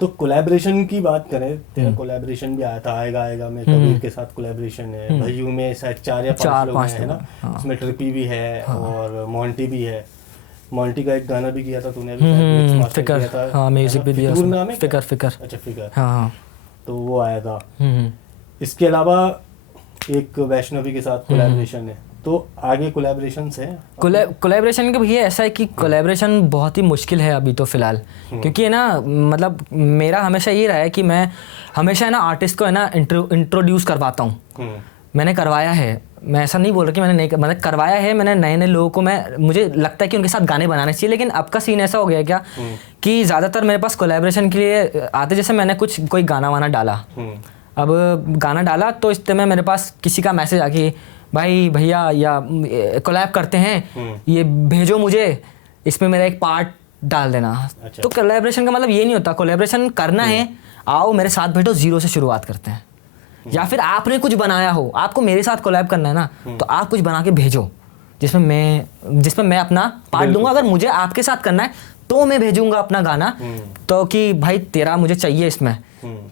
तो कोलैबोरेशन की बात करें, तेरा कोलैबोरेशन भी आया था, आएगा मैं कबीर के साथ कोलैबोरेशन है, भैयू में शायद 4 या 5 लोग हैं, है ना। हाँ। उसमें ट्रिपी भी है और मोंटी भी है। मोंटी का एक गाना भी किया था तूने अभी शायद, मिक्स मास्टर फिकर, किया था। हाँ म्यूजिक भी दिया फितूर उसमें। नाम है क्या? फिकर। अच्छा फिकर, हाँ हाँ। तो वो आया था। इसके अलावा एक वैष्णवी के साथ कोलैबोरेशन है, तो आगे कोलैबोरेशंस है। कोलैबोरेशन का भैया ऐसा है कि कोलैबोरेशन बहुत ही मुश्किल है अभी तो फिलहाल, क्योंकि है ना मतलब मेरा हमेशा ये रहा है कि मैं हमेशा है ना आर्टिस्ट को है ना इंट्रोड्यूस करवाता हूँ। मैंने करवाया है, मैं ऐसा नहीं बोल रहा कि मैंने नहीं मतलब करवाया है मैंने नए नए लोगों को। मुझे लगता है कि उनके साथ गाने बनाने चाहिए, लेकिन अब का सीन ऐसा हो गया क्या कि ज़्यादातर मेरे पास कोलैबोरेशन के लिए आते, जैसे मैंने कोई गाना वाना डाला, अब गाना डाला तो इस समय मेरे पास किसी का मैसेज आ कि भाई भैया या कोलैब करते हैं, ये भेजो मुझे, इसमें मेरा एक पार्ट डाल देना। अच्छा। तो कोलैबोरेशन का मतलब ये नहीं होता, कोलैबोरेशन करना है आओ मेरे साथ बैठो, जीरो से शुरुआत करते हैं। या फिर आपने कुछ बनाया हो, आपको मेरे साथ कोलैब करना है ना, तो आप कुछ बना के भेजो जिसमें मैं अपना पार्ट दूंगा। अगर मुझे आपके साथ करना है तो मैं भेजूंगा अपना गाना, तो कि भाई तेरा मुझे चाहिए इसमें।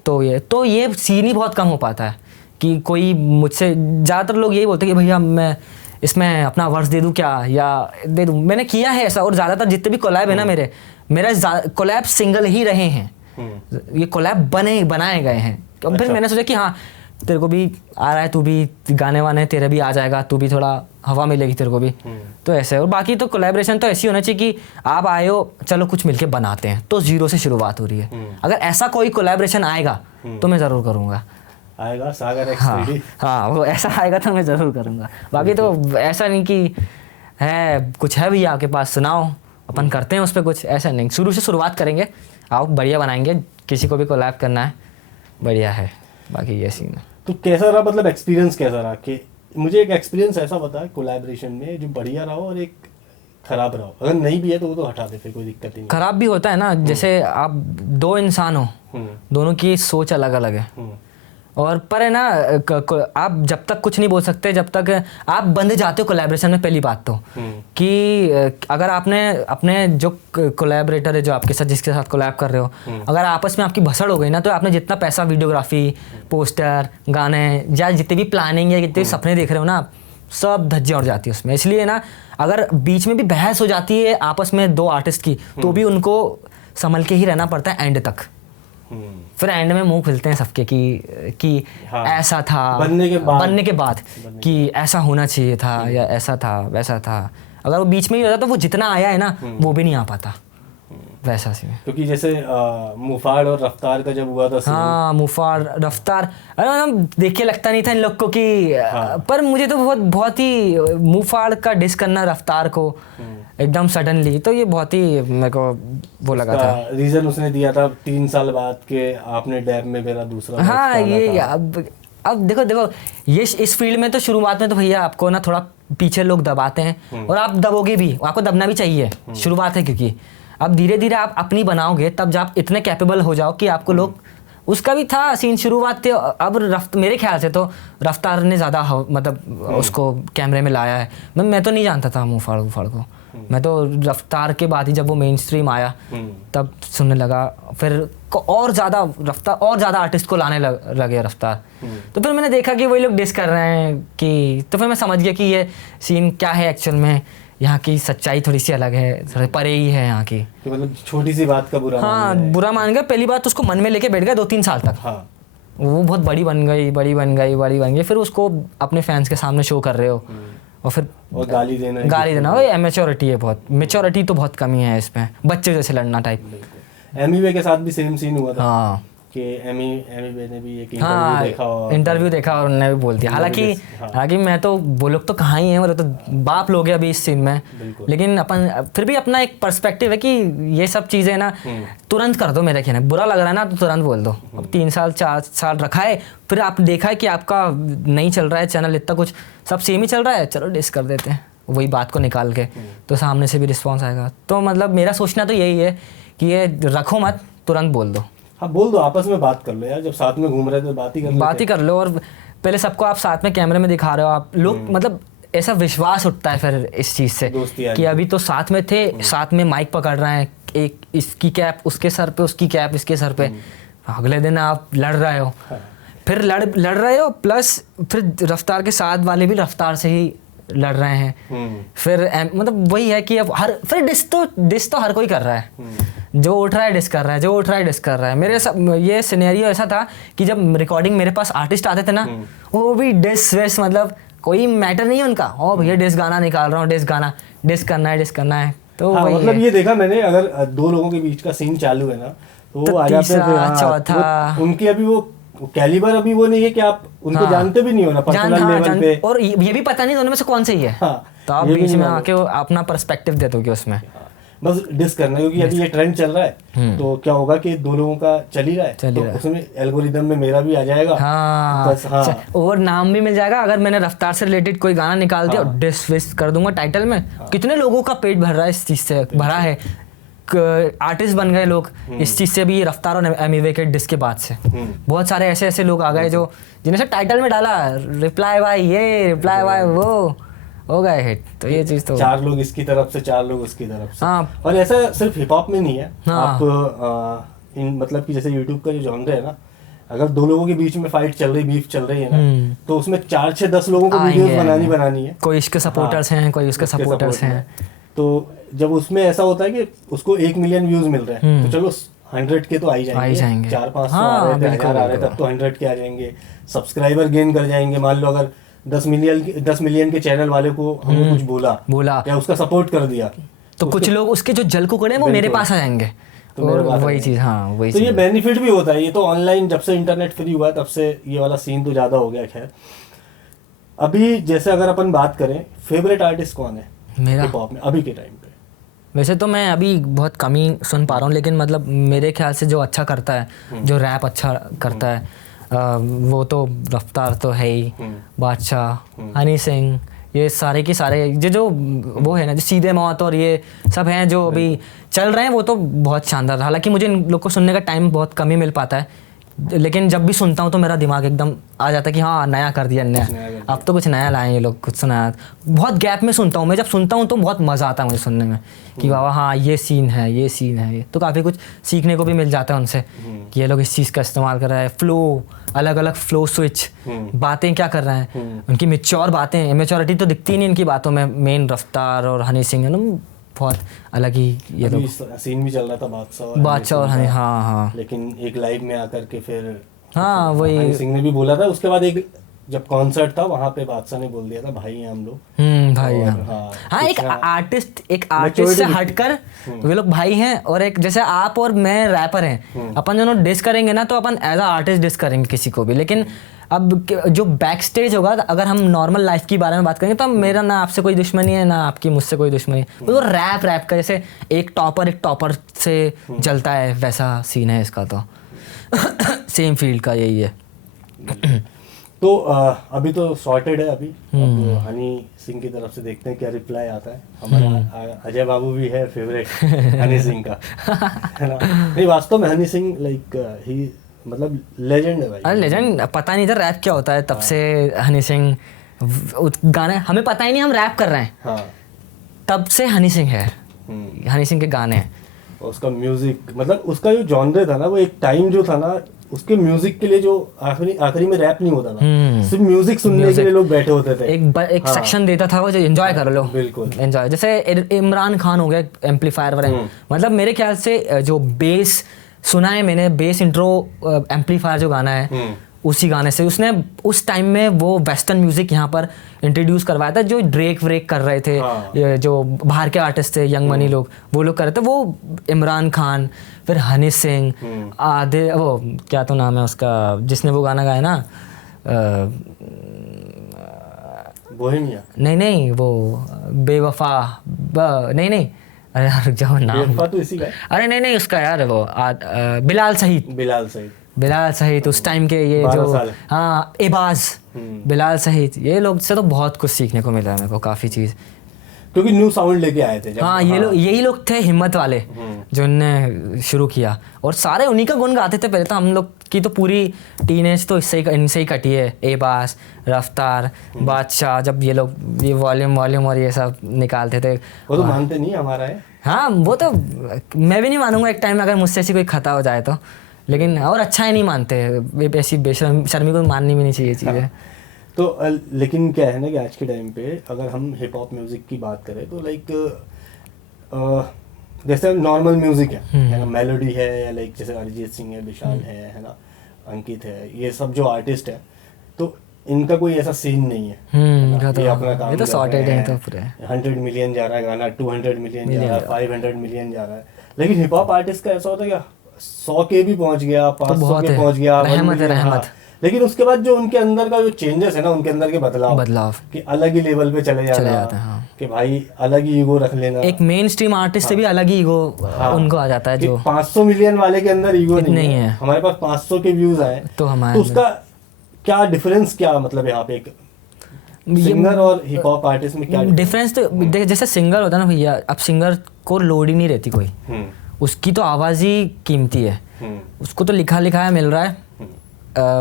तो ये सीन ही बहुत कम हो पाता है कि कोई मुझसे, ज़्यादातर लोग यही बोलते हैं कि भैया मैं इसमें अपना वर्स दे दूं क्या, या दे दूं। मैंने किया है ऐसा, और ज़्यादातर जितने भी कोलैब है ना मेरा कोलैब सिंगल ही रहे हैं, ये कोलैब बनाए गए हैं। तो फिर मैंने सोचा कि हाँ तेरे को भी आ रहा है, तू भी गाने वाने तेरे भी आ जाएगा, तू भी थोड़ा हवा मिलेगी तेरे को भी। तो ऐसे, और बाकी तो कोलैबोरेशन तो ऐसी होना चाहिए कि आप आए हो चलो कुछ मिलके बनाते हैं, तो जीरो से शुरुआत हो रही है। अगर ऐसा कोई कोलैबोरेशन आएगा तो मैं ज़रूर करूँगा। आएगा सागर एक्स हाँ, हाँ वो ऐसा आएगा तो मैं ज़रूर करूँगा। बाकी तो ऐसा नहीं कि है कुछ है भैया आपके पास सुनाओ, अपन करते हैं उस पर कुछ, ऐसा नहीं। शुरू से शुरुआत करेंगे, आओ बढ़िया बनाएंगे, किसी को भी कोलैब करना है बढ़िया है। बाकी ये सीन है। तो कैसा रहा, मतलब एक्सपीरियंस कैसा रहा? कि मुझे एक एक्सपीरियंस ऐसा बता कोलैबोरेशन में जो बढ़िया रहा और एक खराब रहा। अगर नहीं भी है तो वो तो हटा दे, फिर कोई दिक्कत ही नहीं। खराब भी होता है ना, जैसे आप दो इंसान हो, दोनों की सोच अलग अलग है, और पर है ना आप जब तक कुछ नहीं बोल सकते जब तक आप बंध जाते हो कोलैबोरेशन में। पहली बात तो कि अगर आपने अपने जो कोलैबोरेटर है, जो आपके साथ जिसके साथ कोलैब कर रहे हो, अगर आपस में आपकी भसड़ हो गई ना, तो आपने जितना पैसा वीडियोग्राफी, पोस्टर, गाने या जितने भी प्लानिंग या जितने भी सपने देख रहे हो ना, सब धज्जियाँ उड़ जाती है उसमें। इसलिए ना अगर बीच में भी बहस हो जाती है आपस में दो आर्टिस्ट की, तो भी उनको संभल के ही रहना पड़ता है एंड तक। फिर एंड में मुंह खुलते हैं सबके कि हाँ, ऐसा था बनने के बाद कि ऐसा होना चाहिए था, या ऐसा था वैसा था। अगर वो बीच में ही होता तो वो जितना आया है ना वो भी नहीं आ पाता वैसा सी। क्योंकि जैसे मुफाड़ और रफ्तार का जब हुआ था, हाँ मुफाड़ रफ्तार, अरे हम देख के लगता नहीं था इन लोग को कि पर मुझे तो बहुत ही मुफाड़ का डिस करना रफ्तार को एकदम सडनली, तो ये बहुत ही मेरे को वो लगा था। रीजन उसने दिया था 3 साल बाद के आपने डैब में मेरा दूसरा। हाँ ये अब देखो ये इस फील्ड में तो शुरुआत में तो भैया आपको ना थोड़ा पीछे लोग दबाते हैं, और आप दबोगे भी, आपको दबना भी चाहिए, शुरुआत है। क्योंकि अब धीरे धीरे आप अपनी बनाओगे तब जब आप इतने कैपेबल हो जाओ कि आपको लोग, उसका भी था सीन शुरुआत थे। अब मेरे ख्याल से तो रफ्तार ने ज़्यादा मतलब उसको कैमरे में लाया है। मैं तो नहीं जानता था मुफाड़ को, मैं तो रफ्तार के बाद ही जब वो मेन स्ट्रीम आया तब सुनने लगा। फिर और ज़्यादा रफ्तार और ज़्यादा आर्टिस्ट को लाने लगे रफ्तार। तो फिर मैंने देखा कि वही लोग डिस कर रहे हैं कि, तो फिर मैं समझ गया कि ये सीन क्या है एक्चुअल में। यहाँ की सच्चाई थोड़ी सी अलग है, थोड़ी परे ही है यहाँ की। मतलब छोटी सी बात का बुरा बुरा मान गया। पहली बात उसको मन में लेके बैठ गया 2-3 साल तक। हाँ। वो बहुत बड़ी बन गई, फिर उसको अपने फैंस के सामने शो कर रहे हो, और फिर गाली देना वो एमेच्योरिटी है बहुत। मेच्योरिटी तो बहुत कमी है इसमें, बच्चे जैसे लड़ना टाइप। एमी वे के साथ भी सेम सीन हुआ था। हाँ कि एमी वे ने भी एक इंटरव्यू देखा और उन्होंने भी बोल दिया। हालांकि मैं तो वो लोग तो कहाँ ही हैं, मतलब तो बाप लोग हैं अभी इस सीन में, लेकिन अपन फिर भी अपना एक पर्सपेक्टिव है कि ये सब चीज़ें ना तुरंत कर दो। मेरे ख्याल बुरा लग रहा है ना तो तुरंत बोल दो। अब 3 साल 4 साल रखा है, फिर आप देखा है कि आपका नहीं चल रहा है चैनल, इतना कुछ सब सेम ही चल रहा है, चलो डिस कर देते हैं वही बात को निकाल के, तो सामने से भी रिस्पॉन्स आएगा। तो मतलब मेरा सोचना तो यही है कि ये रखो मत, तुरंत बोल दो। हाँ बोल दो, आपस में बात कर लो यार, जब साथ में घूम रहे थे बात ही कर लो। और पहले सबको आप साथ में कैमरे में दिखा रहे हो आप लोग, मतलब ऐसा विश्वास उठता है फिर इस चीज़ से दोस्ती आ कि गई। अभी तो साथ में थे, साथ में माइक पकड़ रहे हैं, एक इसकी कैप उसके सर पे, उसकी कैप इसके सर पे, अगले दिन आप लड़ रहे हो, फिर लड़ रहे हो, प्लस फिर रफ्तार के साथ वाले भी रफ्तार से ही लड़ रहे हैं। फिर मतलब वही है कि अब फिर डिस तो हर कोई कर रहा है, जो उठ रहा है डिस कर रहा है, जो उठ रहा है डिस कर रहा है। मेरे ये सिनेरियो ऐसा था कि जब रिकॉर्डिंग मेरे पास आर्टिस्ट आते थे ना, वो भी डिस वेस, मतलब कोई मैटर नहीं है उनका, ओ भैया डिस गाना निकाल रहा हूँ, डिस गाना, डिस करना है। तो हाँ, वही मतलब है। ये देखा मैंने, अगर दो लोगों के बीच का सीन चालू है ना, तो तो वो आ जाते हैं तीसरा, हाँ, चौथा। उनकी अभी वो कैलिबर अभी वो नहीं है कि आप उनको जानते भी नहीं हो ना पर्सनल लेवल पे, और ये भी पता नहीं दोनों में से कौन सही है। हाँ, तो आप ये भी बीच नहीं में मालूम। आके अपना पर्सपेक्टिव दे दोगे उसमें। बस डिस करना, क्योंकि अभी ये ट्रेंड चल रहा है, तो क्या होगा कि दो लोगों का चल ही रहा है, चल ही तो रहा है। उसमें एल्गोरिदम में मेरा भी आ जाएगा। हाँ, बस हाँ, और नाम भी मिल जाएगा। अगर मैंने रफ्तार से रिलेटेड कोई गाना निकाल दिया और डिस विस कर दूंगा टाइटल में, कितने लोगों का पेट भर रहा है इस चीज से, भरा है, आर्टिस्ट बन गए लोग इस चीज से भी, रफ्तार और एमिवे के डिस के बाद से। बहुत सारे ऐसे ऐसे लोग आ गए जो जिन्हें से टाइटल में डाला रिप्लाई बाय ये, रिप्लाई बाय वो, हो गए हिट। तो ये चीज तो चार लोग इसकी तरफ से, चार लोग उसकी तरफ से। हाँ। और ऐसा सिर्फ हिप हॉप में नहीं है। हाँ। आप इन मतलब कि जैसे यूट्यूब का जो जॉनर है ना, अगर दो लोगों के बीच में फाइट चल रही, बीफ चल रही है ना, तो उसमें 4 6 10 लोगों को वीडियोस बनानी है। कोई इसके सपोर्टर्स हैं, कोई उसके सपोर्टर्स हैं। तो जब उसमें ऐसा होता है कि उसको 1 मिलियन व्यूज मिल रहे हैं, तो चलो 100 के तो आ ही जाएंगे, 4-5 आ रहे थे, 1000 आ रहे, तब तो 100 के आ जाएंगे, सब्सक्राइबर गेन कर जाएंगे। मान लो अगर 10 मिलियन के चैनल वाले को हमने कुछ बोला या उसका सपोर्ट कर दिया, तो कुछ लोग उसके जो जल कुकड़े हैं वो मेरे पास आ जाएंगे। और वही चीज, हाँ वही तो चीज। ये बेनिफिट भी होता है। ये तो ऑनलाइन जब से इंटरनेट फ्री हुआ है तब से ये वाला सीन तो ज्यादा हो गया। खैर, अभी जैसे अगर अपन बात करें, फेवरेट आर्टिस्ट कौन है मेरा हिप हॉप में अभी के टाइम पे? वैसे तो मैं अभी बहुत कम ही सुन पा रहा हूँ, लेकिन मतलब मेरे ख्याल से जो अच्छा करता है, जो रैप अच्छा करता है, वो तो रफ्तार तो है ही, बादशाह, हनी सिंह, ये सारे के सारे जो वो है ना, जो सीधे मौत और ये सब हैं जो अभी चल रहे हैं, वो तो बहुत शानदार। हालांकि मुझे इन लोग को सुनने का टाइम बहुत कम ही मिल पाता है, लेकिन जब भी सुनता हूँ तो मेरा दिमाग एकदम आ जाता है कि हाँ नया कर दिया, नया अब तो कुछ नया लाए ये लोग, कुछ सुनाया। बहुत गैप में सुनता हूँ मैं, जब सुनता हूँ तो बहुत मज़ा आता है मुझे सुनने में कि वाह हाँ ये सीन है, ये सीन है, ये तो काफ़ी कुछ सीखने को भी मिल जाता है उनसे कि ये लोग इस चीज़ का इस्तेमाल कर रहे हैं। फ्लो, अलग अलग फ्लो स्विच, बातें क्या कर रहे हैं, उनकी मेच्योर बातें, इमेच्योरिटी तो दिखती नहीं इनकी बातों में। मेन रफ्तार और हनी सिंह है ना, बहुत अलग ही ये लोग। सीन भी चल रहा था बादशाह और हनी, हाँ हाँ, लेकिन एक लाइव में आकर के फिर हाँ वही हनी सिंह ने भी बोला था। उसके बाद एक जब कॉन्सर्ट था वहाँ पे बादशाह ने बोल दिया था भाई हैं हम लोग, भाई और हाँ हाँ, एक आर्टिस्ट से हटकर वे लोग भाई हैं। और एक जैसे आप और मैं रैपर हैं, अपन दोनों डिस करेंगे ना तो अपन एज अ आर्टिस्ट डिस करेंगे किसी को भी, लेकिन अब जो बैक स्टेज होगा, अगर हम नॉर्मल लाइफ के बारे में बात करेंगे तो मेरा ना आपसे कोई दुश्मनी है, ना आपकी मुझसे कोई दुश्मनी है। वो रैप का जैसे एक टॉपर से जलता है, वैसा सीन है इसका। तो सेम फील्ड का यही है। तो अभी तो सॉर्टेड है। अभी अब हनी सिंह की तरफ से देखते हैं क्या रिप्लाई आता है। हमारा अजय बाबू भी है फेवरेट हनी सिंह का, है ना? नहीं, वास्तव में हनी सिंह लाइक ही मतलब लेजेंड है भाई। अरे लेजेंड, पता नहीं था रैप क्या होता है, तब से हनी सिंह गाने हमें पता ही नहीं हम रैप कर रहे हैं। हाँ, तब से हनी सिंह है, हनी सिंह के गाने हैं। उसका म्यूजिक, मतलब उसका जो जॉनर था ना, वो एक टाइम जो था ना, उसके म्यूजिक के लिए जो आखिरी में रैप नहीं होता था, सिर्फ म्यूजिक सुनने के लिए लोग बैठे होते थे। एक सेक्शन देता था वो जो एंजॉय कर लो, बिल्कुल एंजॉय। जैसे इमरान खान हो गया, एम्पलीफायर वाले, मतलब मेरे ख्याल से जो बेस सुना है मैंने, बेस इंट्रो एम्पलीफायर जो गाना है, उसी गाने से उसने उस टाइम में वो वेस्टर्न म्यूजिक यहाँ पर इंट्रोड्यूस करवाया था। जो ड्रेक व्रेक कर रहे थे, ये जो बाहर के आर्टिस्ट थे, यंग मनी लोग, वो लोग कर रहे थे। वो इमरान खान, फिर हनी सिंह, आधे वो क्या तो नाम है उसका जिसने वो गाना गाया ना, बोहेमिया, नहीं वो बेवफा, नहीं अरे यार रुक जाओ नाम, बेवफा तो इसी का है। अरे नहीं उसका यार वो बिलाल सहीद उस टाइम के, ये जो हाँ एबाज, बिलाल सहीद, ये लोग से तो बहुत कुछ सीखने को मिला है मेरे को, काफ़ी चीज़, क्योंकि न्यू साउंड लेके आए थे जब। हाँ ये लोग, यही लोग थे हिम्मत वाले जो उनने शुरू किया, और सारे उन्हीं का गुण गाते थे। पहले तो हम लोग की तो पूरी टीनेज तो इनसे ही कटी है। एबास, रफ्तार, बादशाह, जब ये लोग ये वॉल्यूम और ये सब निकालते थे। वो तो मानते नहीं, हमारा है। हाँ, वो तो मैं भी नहीं मानूंगा एक टाइम में अगर मुझसे ऐसी कोई खता हो जाए तो, लेकिन और अच्छा ही नहीं मानते, ऐसी बेशर्मी को माननी भी नहीं चाहिए चीज़ें। हाँ। तो लेकिन क्या है ना कि आज के टाइम पे अगर हम हिप हॉप म्यूज़िक की बात करें तो लाइक जैसे नॉर्मल म्यूज़िक है ना, मेलोडी है, या लाइक जैसे अरिजीत सिंह है, विशाल है ना, अंकित है, ये सब जो आर्टिस्ट है, तो इनका कोई ऐसा सीन नहीं है। तो, ये अपना काम ये तो सॉर्टेड है, तो पूरे 100 मिलियन जा रहा है गाना, 200 मिलियन जा रहा है, 500 मिलियन जा रहा है। लेकिन हिप हॉप आर्टिस्ट का ऐसा होता है क्या 100 के भी पहुंच गया, 500 के पहुंच गया, रहमत। लेकिन उसके बाद जो उनके अंदर का जो चेंजेस है ना, उनके अंदर के बदलाव कि अलग ही लेवल पे चले जाते हैं। हाँ। कि भाई अलग ही ईगो रख लेना, एक मेन स्ट्रीम आर्टिस्ट से भी अलग ही ईगो उनको आ जाता है। जो 500 मिलियन वाले के अंदर ईगो नहीं है, हमारे पास 500 के व्यूज आए तो उसका क्या डिफरेंस, क्या मतलब यहाँ पे एक सिंगर और हिप हॉप आर्टिस्ट में क्या डिफरेंस? तो जैसे सिंगर होता है ना भैया, अब सिंगर को लोड ही नहीं रहती कोई, उसकी तो आवाज़ ही कीमती है, उसको तो लिखा लिखाया मिल रहा है,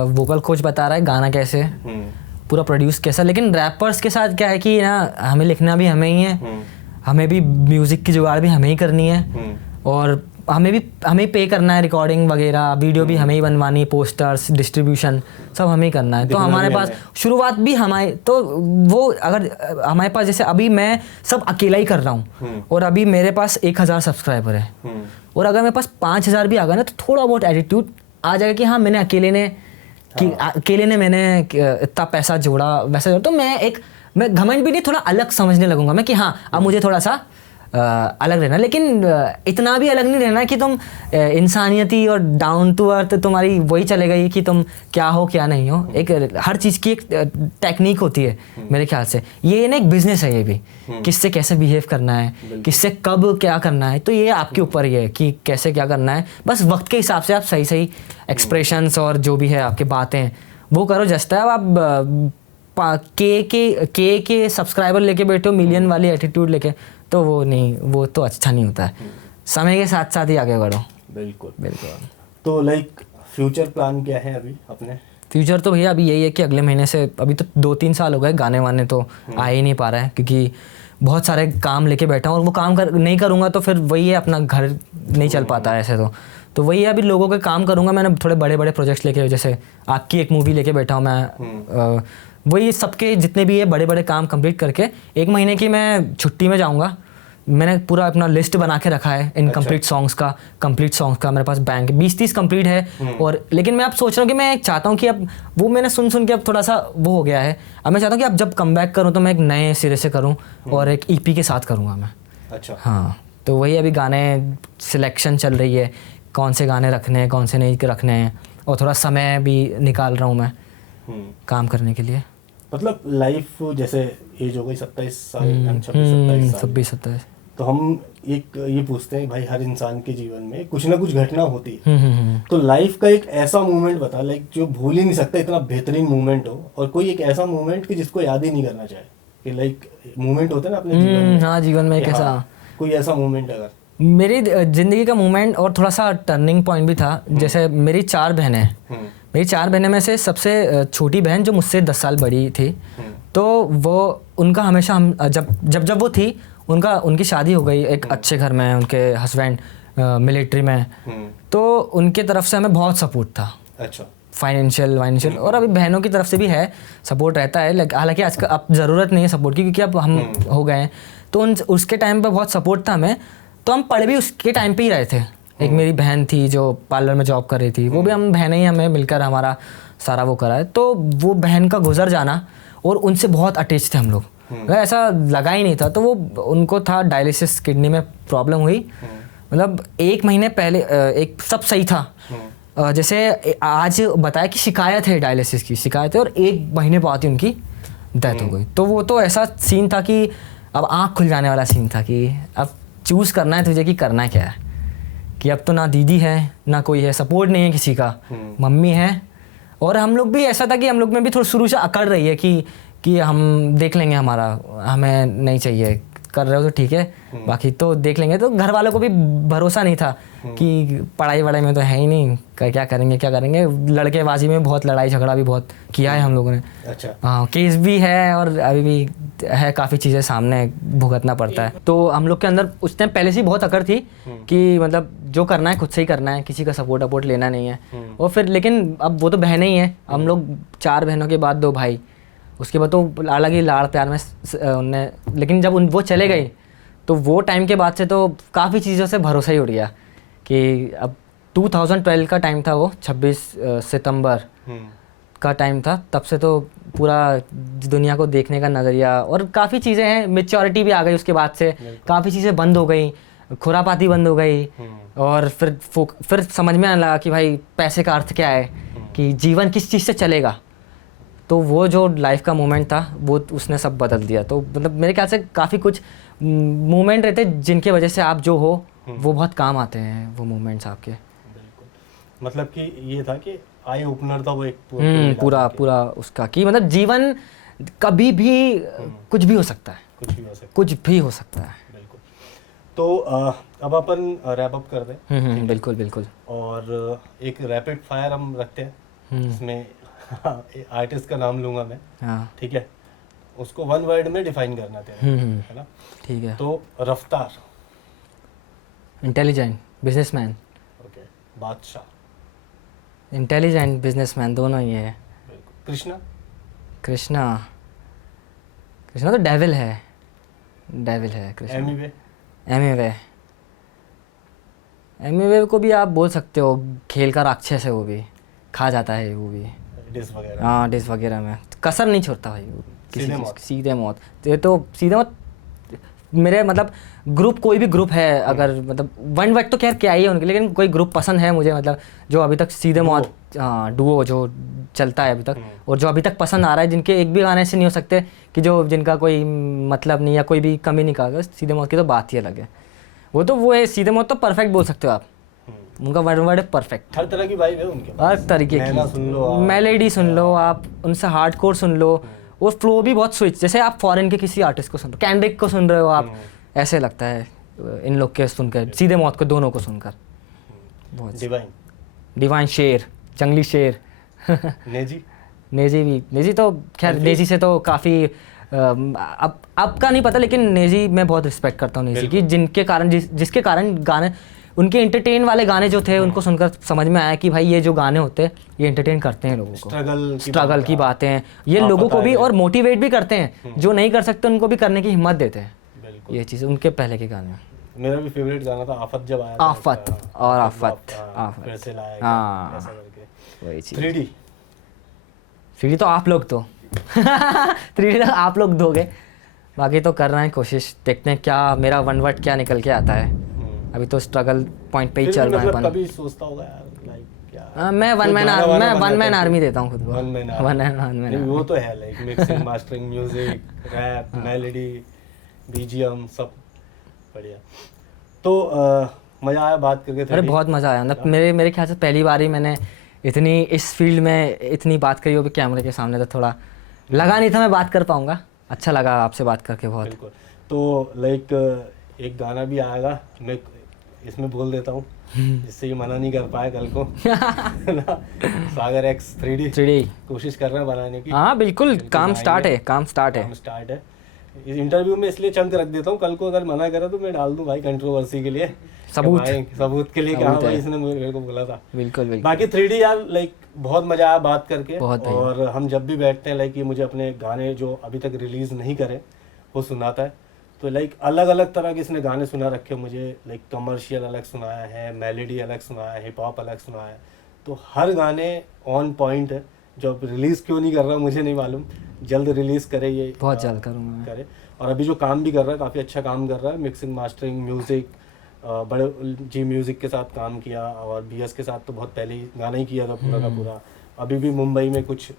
वोकल कोच बता रहा है गाना कैसे, पूरा प्रोड्यूस कैसा। लेकिन रैपर्स के साथ क्या है कि ना, हमें लिखना भी हमें ही है, हमें भी म्यूज़िक की जुगाड़ भी हमें ही करनी है, और हमें पे करना है, रिकॉर्डिंग वगैरह, वीडियो भी हमें ही बनवानी, पोस्टर्स, डिस्ट्रीब्यूशन सब हमें ही करना है। तो हमारे पास शुरुआत भी हमारे, तो वो अगर हमारे पास जैसे अभी मैं सब अकेला ही कर रहा हूँ, और अभी मेरे पास 1000 सब्सक्राइबर है, और अगर मेरे पास 5000 भी आ गया ना, तो थोड़ा बहुत एटीट्यूड आ जाएगा कि हाँ मैंने अकेले ने मैंने इतना पैसा जोड़ा, वैसा जोड़ा। तो मैं घमंड भी नहीं, थोड़ा अलग समझने लगूंगा मैं कि हाँ अब मुझे थोड़ा सा अलग रहना, लेकिन इतना भी अलग नहीं रहना कि तुम इंसानियती और डाउन टू अर्थ तुम्हारी वही चलेगा ही कि तुम क्या हो क्या नहीं हो। एक हर चीज़ की एक टेक्निक होती है मेरे ख्याल से। ये ना एक बिजनेस है, ये भी किससे कैसे बिहेव करना है, किससे कब क्या करना है, तो ये आपके ऊपर ही है कि कैसे क्या करना है। बस वक्त के हिसाब से आप सही सही एक्सप्रेशंस और जो भी है आपकी बातें वो करो। जस्ट है अब के सब्सक्राइबर लेके बैठे हो, मिलियन वाली एटीट्यूड लेके, तो वो नहीं, वो तो अच्छा नहीं होता है। समय के साथ साथ ही आगे बढ़ो। बिल्कुल बिल्कुल। तो लाइक फ्यूचर प्लान क्या है अभी अपने? फ्यूचर तो भैया अभी यही है कि अगले महीने से, अभी तो 2-3 साल हो गए गाने वाने तो आ ही नहीं पा रहा है, क्योंकि बहुत सारे काम लेके बैठा हूँ, और वो काम नहीं करूँगा तो फिर वही है, अपना घर नहीं चल पाता है ऐसे तो वही है, अभी लोगों के काम करूँगा। मैंने थोड़े बड़े बड़े प्रोजेक्ट्स लेके, जैसे आपकी एक मूवी लेके बैठा हूँ मैं, वही सबके जितने भी है बड़े बड़े काम कंप्लीट करके 1 महीने की मैं छुट्टी में जाऊँगा। मैंने पूरा अपना लिस्ट बना के रखा है इनकम्प्लीट सॉन्ग्स का, कंप्लीट सॉन्ग्स का मेरे पास बैंक 20-30 कंप्लीट है। और लेकिन मैं अब सोच रहा हूँ कि मैं चाहता हूँ कि अब वो मैंने सुन के अब थोड़ा सा वो हो गया है, अब मैं चाहता हूँ कि अब जब कम बैक करूँ तो मैं एक नए सिरे से करूँ, और एक EP के साथ करूँगा मैं। अच्छा। हाँ, तो वही अभी गाने सिलेक्शन चल रही है, कौन से गाने रखने हैं कौन से नहीं रखने हैं, और थोड़ा समय भी निकाल रहा हूँ मैं काम करने के लिए। मतलब लाइफ जैसे एज हो गई 27 साल, 26-27, तो हम एक ये पूछते हैं भाई हर इंसान के जीवन में कुछ ना कुछ घटना होती है, तो लाइफ का एक ऐसा मोमेंट बता, लाइक जो भूल ही नहीं सकता, इतना बेहतरीन मोमेंट हो, और कोई एक ऐसा मोमेंट कि जिसको याद ही नहीं करना चाहे, कि लाइक मोमेंट होता है ना अपने जीवन में। हाँ, जीवन में एक ऐसा कोई ऐसा मोमेंट अगर मेरी ज़िंदगी का मोमेंट और थोड़ा सा टर्निंग पॉइंट भी था। जैसे मेरी 4 बहनें हैं, मेरी 4 बहनें में से सबसे छोटी बहन जो मुझसे 10 साल बड़ी थी, तो वो उनका हमेशा हम जब वो थी उनकी शादी हो गई एक अच्छे घर में, उनके हस्बैंड मिलिट्री में, तो उनके तरफ से हमें बहुत सपोर्ट था। अच्छा। फाइनेंशियल और अभी बहनों की तरफ से भी है, सपोर्ट रहता है। हालांकि आज का अब ज़रूरत नहीं है सपोर्ट की, क्योंकि अब हम हो गए हैं, तो उसके टाइम पे बहुत सपोर्ट था हमें, तो हम पढ़ भी उसके टाइम पे ही रहे थे। एक मेरी बहन थी जो पार्लर में जॉब कर रही थी, वो भी हम बहनें ही हमें मिलकर हमारा सारा वो करा है। तो वो बहन का गुजर जाना, और उनसे बहुत अटैच थे हम लोग, ऐसा लगा ही नहीं था। तो वो उनको था डायलिसिस, किडनी में प्रॉब्लम हुई, मतलब 1 महीने पहले एक सब सही था, जैसे आज बताया कि शिकायत है, डायलिसिस की शिकायत है, और 1 महीने बाद ही उनकी डेथ हो गई। तो वो तो ऐसा सीन था कि अब आँख खुल जाने वाला सीन था कि अब चूज़ करना है तुझे कि करना क्या है, कि अब तो ना दीदी है ना कोई है, सपोर्ट नहीं है किसी का, मम्मी है। और हम लोग भी ऐसा था कि हम लोग में भी थोड़ा शुरू से अकड़ रही है कि हम देख लेंगे, हमें नहीं चाहिए, कर रहे हो तो ठीक है, बाकी तो देख लेंगे। तो घर वालों को भी भरोसा नहीं था कि पढ़ाई वढ़ाई में तो है ही नहीं, क्या करेंगे। लड़केबाजी में बहुत लड़ाई झगड़ा भी बहुत किया है हम लोगों ने। अच्छा। हाँ, केस भी है और अभी भी है, काफ़ी चीज़ें सामने भुगतना पड़ता है। तो हम लोग के अंदर उस टाइम पहले से ही बहुत अकड़ थी कि मतलब जो करना है खुद से ही करना है, किसी का सपोर्ट लेना नहीं है। और फिर लेकिन अब वो तो बहनें ही हैं, हम लोग 4 बहनों के बाद 2 भाई, उसके बाद तो अलग ही लाड़ प्यार में उनने, लेकिन जब वो चले गए तो वो टाइम के बाद से तो काफ़ी चीज़ों से भरोसा ही उड़ गया कि अब 2012 का टाइम था, वो 26 सितंबर का टाइम था, तब से तो पूरा दुनिया को देखने का नज़रिया और काफ़ी चीज़ें हैं, मेच्योरिटी भी आ गई उसके बाद से, काफ़ी चीज़ें बंद हो गई, खुरापाती बंद हो गई। और फिर समझ में आने लगा कि भाई पैसे का अर्थ क्या है, कि जीवन किस चीज़ से चलेगा। तो वो जो लाइफ का मोमेंट था वो उसने सब बदल दिया। तो मतलब मेरे ख्याल से काफ़ी कुछ मोमेंट रहते जिनके वजह से आप जो हो वो बहुत काम आते हैं, वो मोमेंट्स आपके। बिल्कुल, मतलब कि ये था कि आई ओपनर था वो एक पूरा उसका, कि मतलब जीवन कभी भी कुछ भी हो सकता है, कुछ भी हो सकता है। बिल्कुल। तो अब अपन रैप अप कर दें। बिल्कुल। और एक रैपिड फायर हम रखते हैं, इसमें आर्टिस्ट का नाम लूंगा मैं, ठीक है, उसको 1 वर्ड में डिफाइन करना तेरे, है ना? ठीक है। तो रफ्तार, इंटेलिजेंट बिजनेसमैन। ओके। बादशाह, इंटेलिजेंट बिजनेसमैन, दोनों ही है। कृष्णा तो डेविल है कृष्णा। एमिवे को भी आप बोल सकते हो, खेल का राक्षस है, वो भी खा जाता है, वो भी डिस वगैरह में कसर नहीं छोड़ता भाई वो, सीधे मौत। ये तो सीधे मौत मेरे मतलब ग्रुप, कोई भी ग्रुप है अगर मतलब 1 वर्ड तो खैर क्या ही है उनके, लेकिन कोई ग्रुप पसंद है मुझे, मतलब जो अभी तक सीधे मौत, डुओ जो चलता है अभी तक और जो अभी तक पसंद आ रहा है, जिनके एक भी गाने से नहीं हो सकते कि जिनका कोई मतलब नहीं या कोई भी कमी नहीं कहा, सीधे मौत की तो बात ही अलग है। वो है सीधे मौत, तो परफेक्ट बोल सकते हो आप, उनका वर्ड है परफेक्ट। हर तरह की वाइब है उनके, हर तरीके की मेलोडी सुन लो आप, उनसे हार्डकोर सुन लो, वो फ्लो भी बहुत स्विच, जैसे आप फॉरेन के किसी आर्टिस्ट को सुन रहे हो, कैंड्रिक को सुन रहे हो आप, ऐसे लगता है इन लोग के सुनकर, सीधे मौत को दोनों को सुनकर। बहुत डिवाइन शेर, जंगली शेर। नेजी तो खैर, नेजी से तो काफ़ी अब का नहीं पता, लेकिन नेजी मैं बहुत रिस्पेक्ट करता हूँ नेजी की, जिसके कारण गाने उनके एंटरटेन वाले गाने जो थे, उनको सुनकर समझ में आया कि भाई ये जो गाने होते हैं ये एंटरटेन करते हैं लोगों को, स्ट्रगल की बातें हैं ये लोगों को भी, और मोटिवेट भी करते हैं, जो नहीं कर सकते उनको भी करने की हिम्मत देते हैं। ये चीज़ उनके पहले के गाने। मेरा भी फेवरेट गाना था आफत, जब आया आफत फिर से लाया, ऐसा करके। वही चीज़। 3D तो आप लोग तो 3D तो आप लोग दोगे, बाकी तो कर रहे हैं कोशिश, देखते हैं क्या मेरा 1 वर्ड क्या निकल के आता है। अभी तो स्ट्रगल पॉइंट पे ही चल रहा है। कभी सोचता होगा यार लाइक क्या, मैं वन मैन आर्मी देता हूँ खुद को। वन मैन वो तो है, like mixing, mastering, music, rap, melody, BGM, सब बढ़िया। तो मज़ा आया बात करके। अरे बहुत मज़ा आया, मतलब मेरे ख्याल से पहली बार ही मैंने इतनी इस फील्ड में इतनी बात करी हो भी कैमरे के सामने, तो थोड़ा लगा नहीं था मैं बात कर पाऊँगा। अच्छा लगा आपसे बात करके बहुत। बिल्कुल। तो लाइक एक गाना भी आएगा, मैं इसमें बोल देता हूँ जिससे ये मना नहीं कर पाया कल को। सागर एक्स 3D कोशिश कर रहे हैं बनाने की। हाँ बिल्कुल, काम स्टार्ट है। इस इंटरव्यू में इसलिए चंक रख देता हूँ, कल को अगर मना करा तो मैं डाल दूँ भाई कंट्रोवर्सी के लिए, सबूत के लिए कि हाँ भाई इसने मेरे को बोला था। बिल्कुल। बाकी 3D यार लाइक बहुत मजा आया बात करके, और हम जब भी बैठते हैं लाइक ये मुझे अपने गाने जो अभी तक रिलीज नहीं करे वो सुनाता है, तो लाइक अलग अलग तरह के इसने गाने सुना रखे मुझे, लाइक कमर्शियल अलग सुनाया है, मेलोडी अलग सुनाया है, हिप हॉप अलग सुनाया है, तो हर गाने ऑन पॉइंट है। जो अब रिलीज़ क्यों नहीं कर रहा मुझे नहीं मालूम, जल्द रिलीज़ करे, ये बहुत जल्द करूँगा करे। और अभी जो काम भी कर रहा है काफ़ी अच्छा काम कर रहा है, मिक्सिंग, मास्टरिंग, म्यूज़िक, बड़े जी म्यूज़िक के साथ काम किया, और BS के साथ तो बहुत पहले ही गाना ही किया था पूरा का पूरा। अभी भी मुंबई में कुछ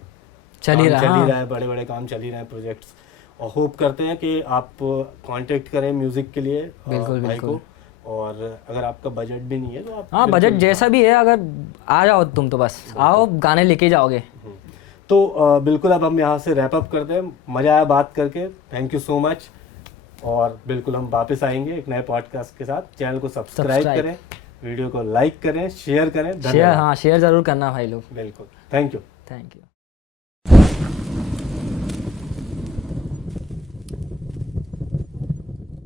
चल ही रहा है, बड़े काम चल ही रहे हैं प्रोजेक्ट्स, और होप करते हैं कि आप कांटेक्ट करें म्यूज़िक के लिए भाई को। और अगर आपका बजट भी नहीं है तो आप, हाँ बजट जैसा भी है, अगर आ जाओ तुम तो बस आओ, गाने लेके जाओगे। तो बिल्कुल अब हम यहाँ से रैप अप करते हैं। मज़ा आया बात करके, थैंक यू सो मच। और बिल्कुल हम वापस आएंगे एक नए पॉडकास्ट के साथ। चैनल को सब्सक्राइब करें, वीडियो को लाइक करें, शेयर करें। शेयर, हाँ शेयर जरूर करना भाई लोग। बिल्कुल, थैंक यू। Thank you.